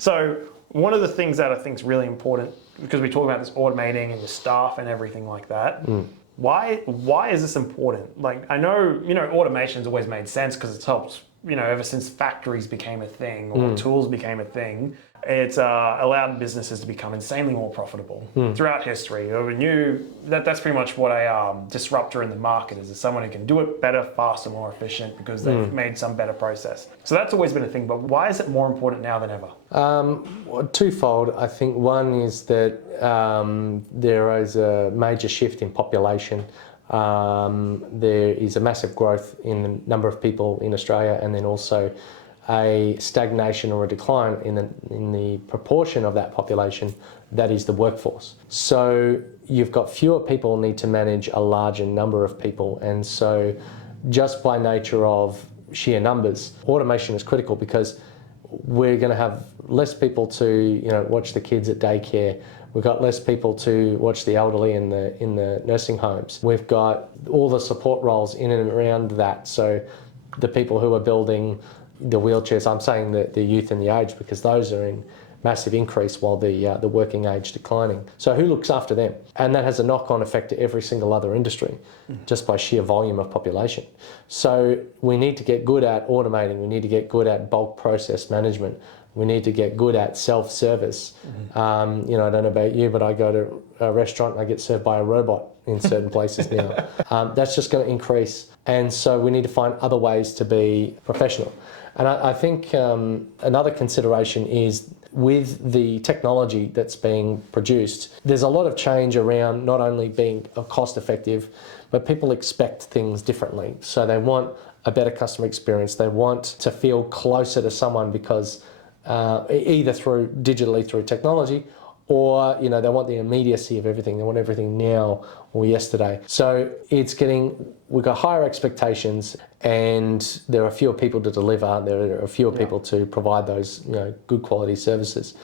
So one of the things that I think is really important, because we talk about this automating and your staff and everything like that, why is this important? Like, I know, automation's always made sense because it's helped, ever since factories became a thing or tools became a thing. It's allowed businesses to become insanely more profitable throughout history. We knew that's pretty much what a disruptor in the market is someone who can do it better, faster, more efficient because they've made some better process. So that's always been a thing, but why is it more important now than ever? Twofold. I think one is that there is a major shift in population. There is a massive growth in the number of people in Australia, and then also a stagnation or a decline in the proportion of that population that is the workforce. So you've got fewer people need to manage a larger number of people, and so just by nature of sheer numbers, automation is critical because we're going to have less people to watch the kids at daycare. We've got less people to watch the elderly in the nursing homes. We've got all the support roles in and around that. So the people who are building the wheelchairs, I'm saying that the youth and the aged because those are in massive increase while the working age declining. So who looks after them? And that has a knock-on effect to every single other industry just by sheer volume of population. So we need to get good at automating. We need to get good at bulk process management. We need to get good at self-service. I don't know about you, but I go to a restaurant and I get served by a robot in certain places now. That's just going to increase. And so we need to find other ways to be professional. And I think another consideration is with the technology that's being produced, there's a lot of change around not only being cost effective, but people expect things differently. So they want a better customer experience. They want to feel closer to someone because either digitally through technology, or they want the immediacy of everything. They want everything now or yesterday. So we've got higher expectations, and there are fewer people to deliver. There are fewer people to provide those good quality services.